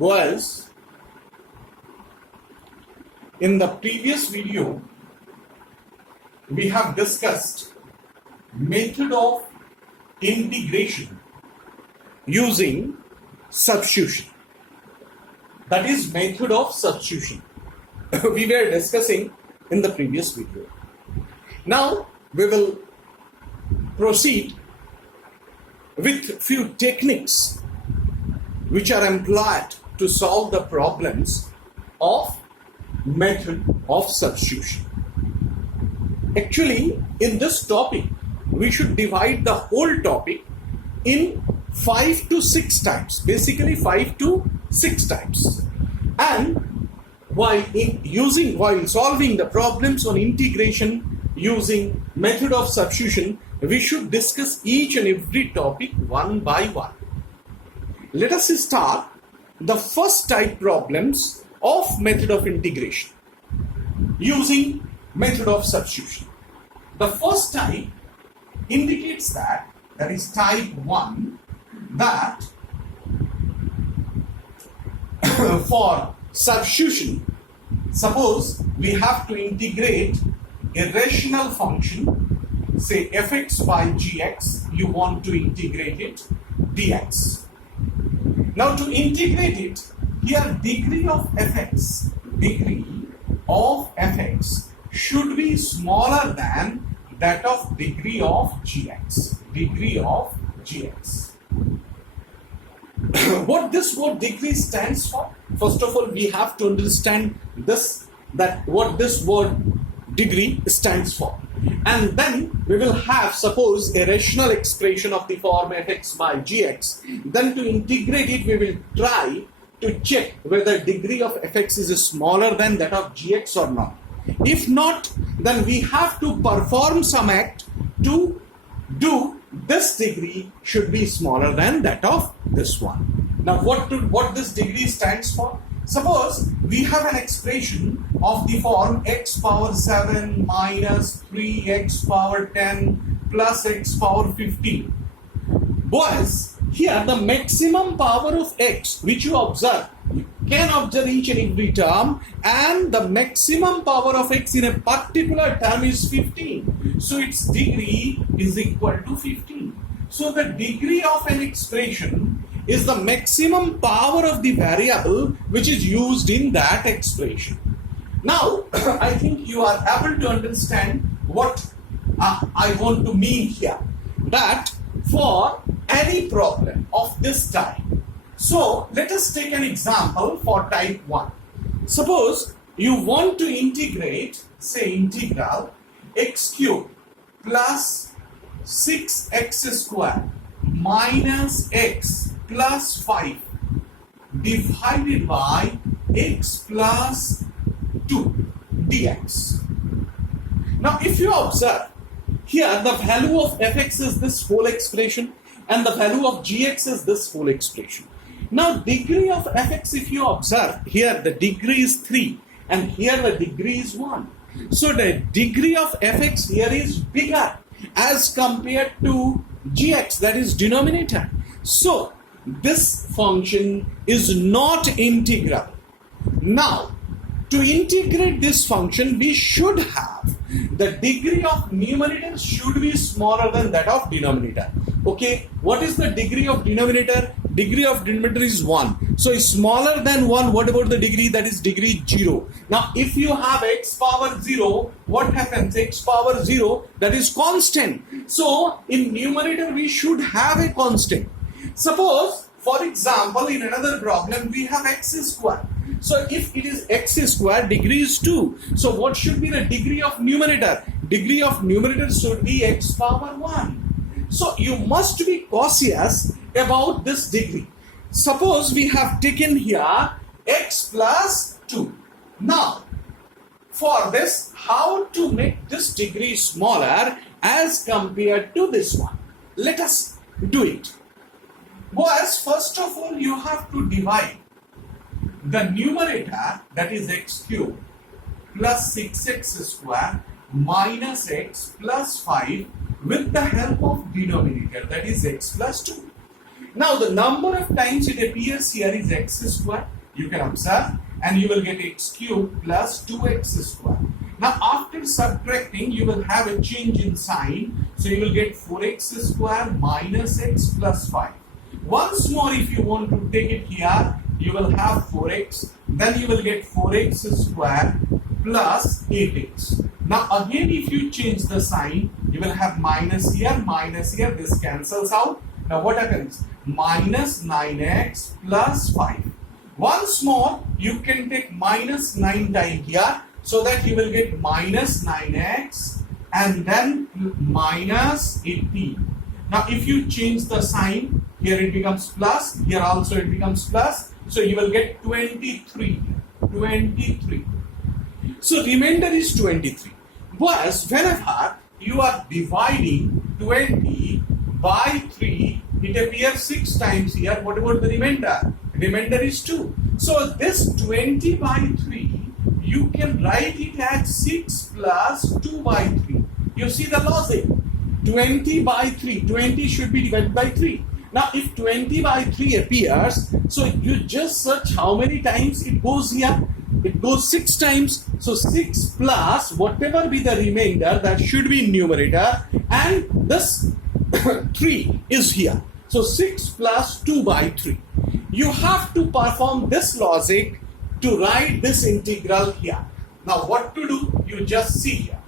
was in the previous video we have discussed method of integration using substitution. That is method of substitution. We were discussing in the previous video. Now we will proceed with few techniques which are employed to solve the problems of method of substitution. Actually, in this topic, we should divide the whole topic in 5 to 6 types, basically 5 to 6 types. And while solving the problems on integration using method of substitution, we should discuss each and every topic one by one. Let us start the first type problems of method of integration using method of substitution. The first type indicates that is type 1, that for substitution, suppose we have to integrate a rational function, say fx by gx, you want to integrate it dx. Now to integrate it, here degree of fx should be smaller than that of degree of gx. What this word degree stands for? First of all, we have to understand what this word degree stands for. And then we will have, suppose, a rational expression of the form fx by gx. Then to integrate it, we will try to check whether degree of fx is smaller than that of gx or not. If not, then we have to perform some act to do this degree should be smaller than that of this one. Now what this degree stands for? Suppose we have an expression of the form x power 7 minus 3x power 10 plus x power 15. Boys, here the maximum power of x which you observe, you can observe each and every term, and the maximum power of x in a particular term is 15. So its degree is equal to 15. So the degree of an expression is the maximum power of the variable which is used in that expression. Now, I think you are able to understand what I want to mean here. That for any problem of this type, so let us take an example for type 1. Suppose you want to integrate, say integral x cubed plus 6x squared minus x plus 5 divided by x plus 2 dx. Now if you observe, here the value of fx is this whole expression and the value of gx is this whole expression. Now degree of fx, if you observe, here the degree is 3 and here the degree is 1. So the degree of fx here is bigger as compared to gx, that is denominator. So this function is not integral. Now to integrate this function, we should have the degree of numerator should be smaller than that of denominator. Okay, what is the degree of denominator? Degree of denominator is 1. So it's smaller than 1. What about the degree? That is degree 0. Now if you have x power 0, what happens? X power 0, that is constant. So in numerator we should have a constant. Suppose, for example, in another problem we have x squared. So if it is x squared, degree is 2. So what should be the degree of numerator? Degree of numerator should be x power 1. So you must be cautious about this degree. Suppose we have taken here x plus 2. Now, for this, how to make this degree smaller as compared to this one? Let us do it. Boys, first of all, you have to divide the numerator, that is x cubed plus 6x squared minus x plus 5 with the help of denominator, that is x plus 2. Now the number of times it appears here is x square. You can observe, and you will get x cubed plus 2x square. Now after subtracting, you will have a change in sign. So you will get 4x square minus x plus 5. Once more, if you want to take it here, you will have 4x. Then you will get 4x square plus 8x. Now again, if you change the sign, you will have minus here, this cancels out. Now what happens? Minus 9x plus 5. Once more, you can take minus 9 times here, so that you will get minus 9x and then minus 18. Now if you change the sign, here it becomes plus, here also it becomes plus, so you will get 23. So remainder is 23. Whereas whenever you are dividing 20 by 3, it appears 6 times here. What about the remainder? Remainder is 2. So this 20 by 3, you can write it as 6 plus 2 by 3. You see the logic. 20 by 3. 20 should be divided by 3. Now if 20 by 3 appears, so you just search how many times it goes here. It goes 6 times. So 6 plus whatever be the remainder, that should be in numerator, and this 3 is here. So 6 plus 2 by 3. You have to perform this logic to write this integral here. Now what to do? You just see here.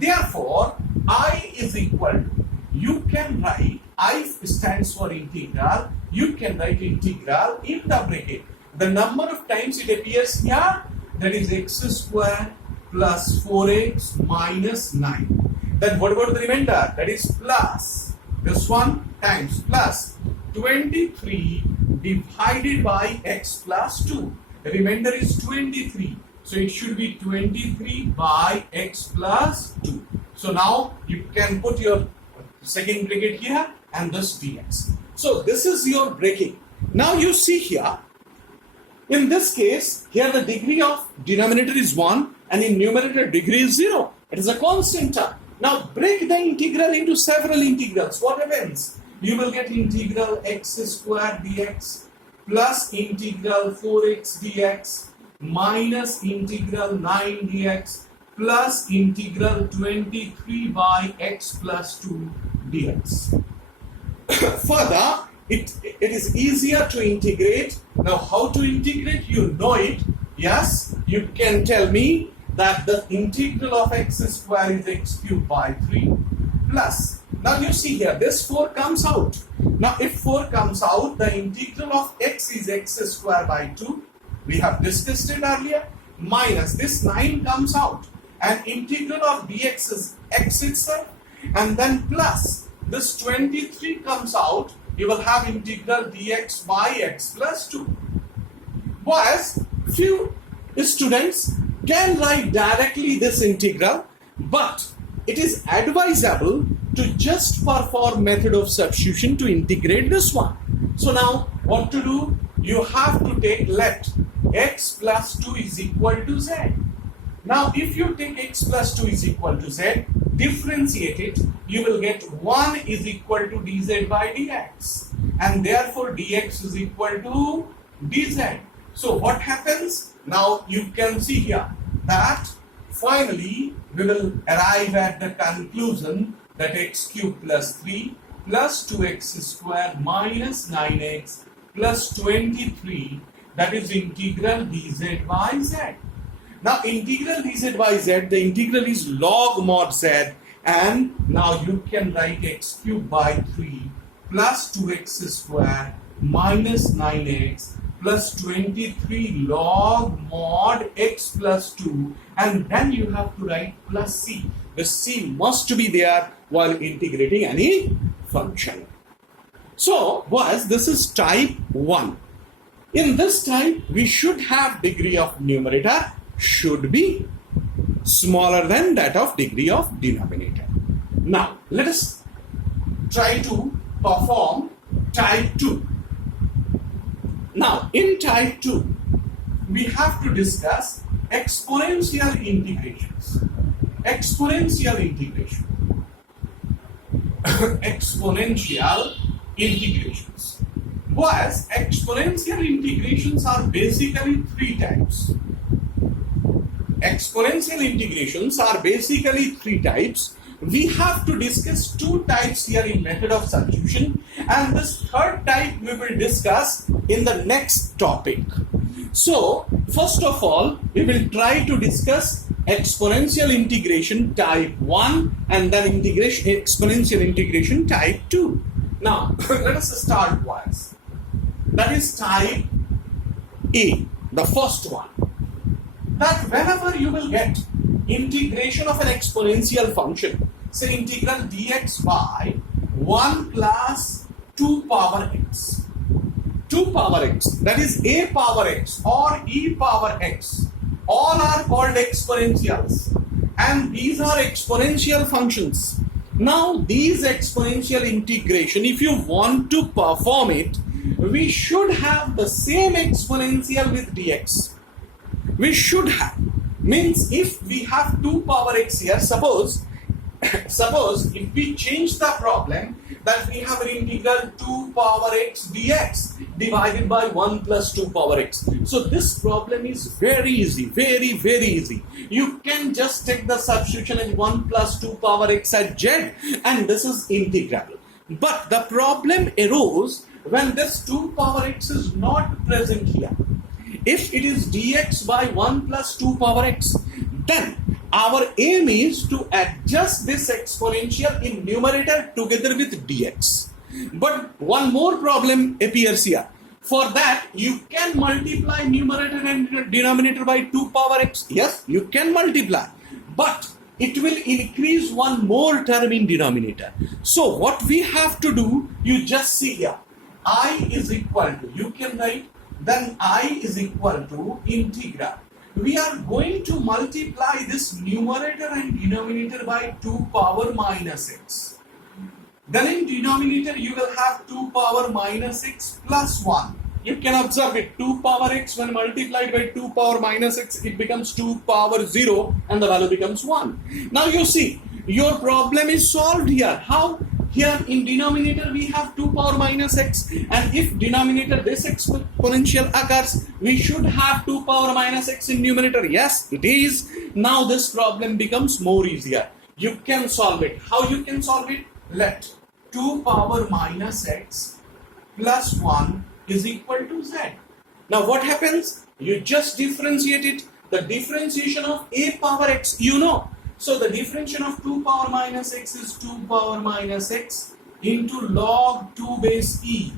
Therefore, I is equal to, you can write, I stands for integral, you can write integral in the bracket. The number of times it appears here, that is x square plus 4x minus 9. Then what about the remainder? That is plus this one times plus 23 divided by x plus 2. The remainder is 23. So it should be 23 by x plus 2. So now you can put your second bracket here and this dx. So this is your bracket. Now you see here, in this case, here the degree of denominator is 1 and in numerator degree is 0. It is a constant term. Now break the integral into several integrals. What happens? You will get integral x square dx plus integral 4x dx minus integral 9 dx plus integral 23 by x plus 2 dx. Further, it is easier to integrate. Now how to integrate? You know it. Yes, you can tell me that the integral of x square is x cubed by 3 plus. Now you see here, this 4 comes out. Now if 4 comes out, the integral of x is x square by 2. We have discussed it earlier. Minus this 9 comes out. And integral of dx is x itself. And then plus this 23 comes out. You will have integral dx by x plus 2. Whereas few students can write directly this integral, but it is advisable to just perform method of substitution to integrate this one. So now what to do? You have to take, let x plus 2 is equal to z. Now if you take x plus 2 is equal to z, differentiate it, you will get 1 is equal to dz by dx, and therefore dx is equal to dz. So what happens? Now you can see here that finally we will arrive at the conclusion that x cubed plus 3 plus 2x square minus 9x plus 23, that is integral dz by z. Now integral dz by z, the integral is log mod z, and now you can write x cubed by 3 plus 2x square minus 9x plus 23 log mod x plus 2, and then you have to write plus c. The c must be there while integrating any function. So, this is type 1. In this type, we should have degree of numerator should be smaller than that of degree of denominator. Now, let us try to perform type 2. Now, in type 2, we have to discuss exponential integrations. Exponential integration. Exponential integrations. Whereas exponential integrations are basically three types. Exponential integrations are basically three types. We have to discuss two types here in method of substitution, and this third type we will discuss in the next topic. So, first of all, we will try to discuss exponential integration type 1 and then exponential integration type 2. Now, let us start once. That is type A, the first one. That whenever you will get integration of an exponential function, say integral dx by 1 plus 2 power x. 2 power x, that is a power x or e power x, all are called exponentials, and these are exponential functions. Now these exponential integration, if you want to perform it, we should have the same exponential with dx. We should have, means if we have 2 power x here, suppose if we change the problem that we have an integral 2 power x dx divided by 1 plus 2 power x. So this problem is very easy, very easy. You can just take the substitution as 1 plus 2 power x at z, and this is integral. But the problem arose when this 2 power x is not present here. If it is dx by 1 plus 2 power x, then our aim is to adjust this exponential in numerator together with dx. But one more problem appears here. For that, you can multiply numerator and denominator by 2 power x. Yes, you can multiply. But it will increase one more term in denominator. So what we have to do, you just see here. I is equal to, you can write, then I is equal to integral. We are going to multiply this numerator and denominator by 2 power minus x. Then in denominator you will have 2 power minus x plus 1. You can observe it, 2 power x when multiplied by 2 power minus x, it becomes 2 power 0 and the value becomes 1. Now you see, your problem is solved here. How? Here in denominator we have 2 power minus x, and if denominator this exponential occurs, we should have 2 power minus x in numerator. Yes, it is. Now this problem becomes more easier. You can solve it. How you can solve it? Let 2 power minus x plus 1 is equal to z. Now what happens? You just differentiate it. The differentiation of a power x, you know. So the differentiation of 2 power minus x is 2 power minus x into log 2 base e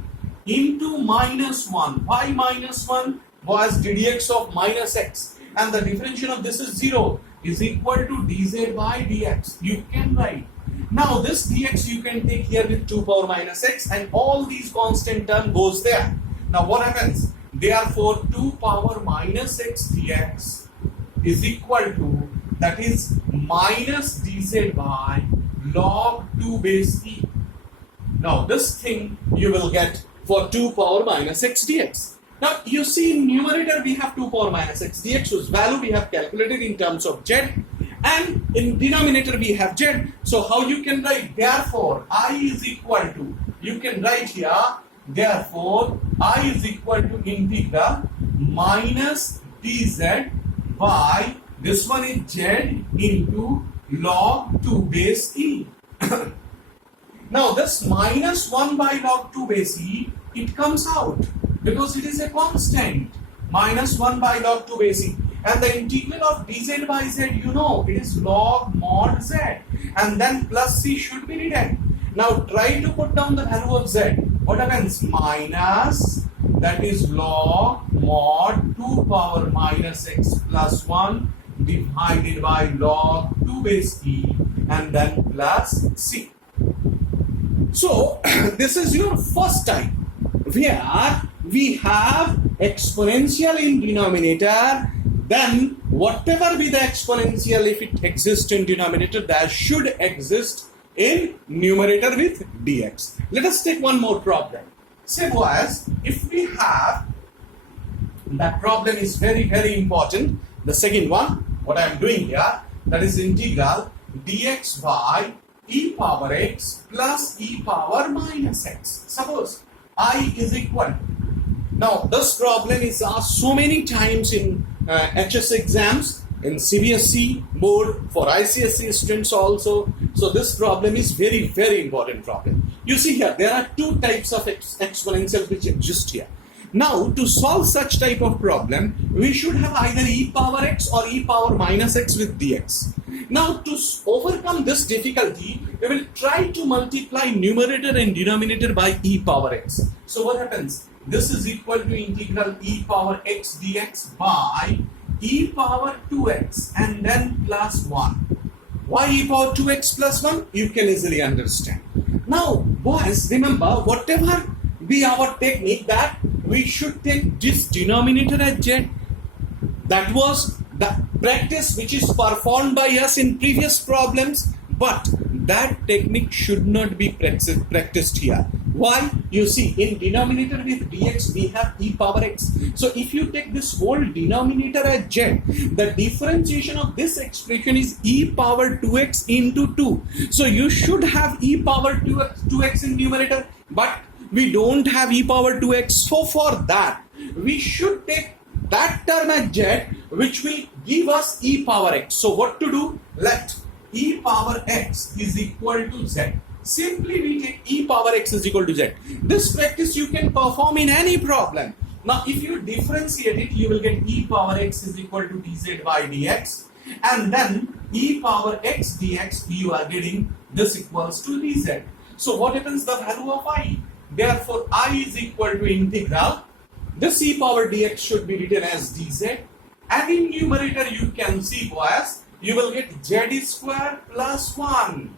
into minus 1. Why minus 1? Was dx of minus x, and the differentiation of this is 0 is equal to dz by dx. You can write. Now this dx you can take here with 2 power minus x, and all these constant term goes there. Now what happens? Therefore 2 power minus x dx is equal to, that is minus dz by log 2 base e. Now this thing you will get for 2 power minus x dx. Now you see in numerator we have 2 power minus x dx whose value we have calculated in terms of z, and in denominator we have z. So how you can write? Therefore I is equal to, you can write here, therefore I is equal to integral minus dz by, this one is z into log 2 base e. Now this minus 1 by log 2 base e, it comes out because it is a constant. Minus 1 by log 2 base e. And the integral of dz by z, you know, it is log mod z. And then plus c should be written. Now try to put down the value of z. What happens? Minus, that is log mod 2 power minus x plus 1 divided by log 2 base e, and then plus c. So this is your first type, where we have exponential in denominator, then whatever be the exponential, if it exists in denominator, that should exist in numerator with dx. Let us take one more problem. Say was, if we have, that problem is very important. The second one, what I am doing here, that is integral dx by e power x plus e power minus x. Suppose I is equal. Now this problem is asked so many times in HS exams, in CBSE board, for ICSE students also. So this problem is very, very important problem. You see here, there are two types of exponentials which exist here. Now to solve such type of problem, we should have either e power x or e power minus x with dx. Now to overcome this difficulty, we will try to multiply numerator and denominator by e power x. So what happens? This is equal to integral e power x dx by e power 2x and then plus 1. Why e power 2x plus 1? You can easily understand. Now boys, remember, whatever be our technique, that we should take this denominator as z. That was the practice which is performed by us in previous problems, but that technique should not be practiced here. Why? You see, in denominator with dx we have e power x. So if you take this whole denominator as z, the differentiation of this expression is e power 2x into 2. So you should have e power 2x in numerator, but we don't have e power 2x. So for that, we should take that term as z, which will give us e power x. So what to do? Let e power x is equal to z. Simply we take e power x is equal to z. This practice you can perform in any problem. Now if you differentiate it, you will get e power x is equal to dz by dx, and then e power x dx, you are getting this equals to dz. So what happens? The value of I. Therefore I is equal to integral. This e power dx should be written as dz, and in numerator you can see, boys, you will get z square plus 1.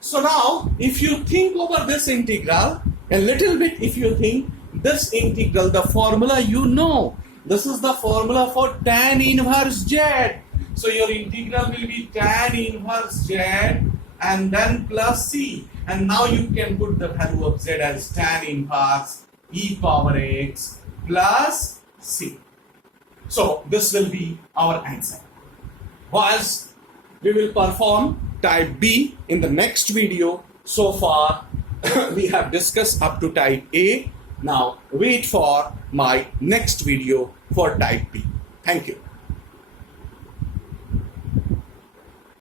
So now if you think over this integral a little bit, if you think this integral, the formula you know, this is the formula for tan inverse z. So your integral will be tan inverse z and then plus c, and now you can put the value of z as tan inverse e power x plus c. So this will be our answer. Was we will perform type B in the next video. So far we have discussed up to type A. Now wait for my next video for type B. Thank you.